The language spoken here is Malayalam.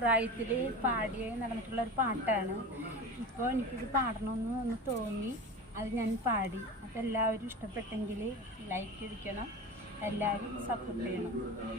പ്രായത്തിൽ പാടി നടന്നിട്ടുള്ളൊരു പാട്ടാണ്. ഇപ്പോൾ എനിക്കിത് പാടണമെന്ന് തോന്നി, അത് ഞാൻ പാടി. അതെല്ലാവരും ഇഷ്ടപ്പെട്ടെങ്കിൽ ലൈക്ക് അടിക്കണം, എല്ലാവരും സപ്പോർട്ട് ചെയ്യണം.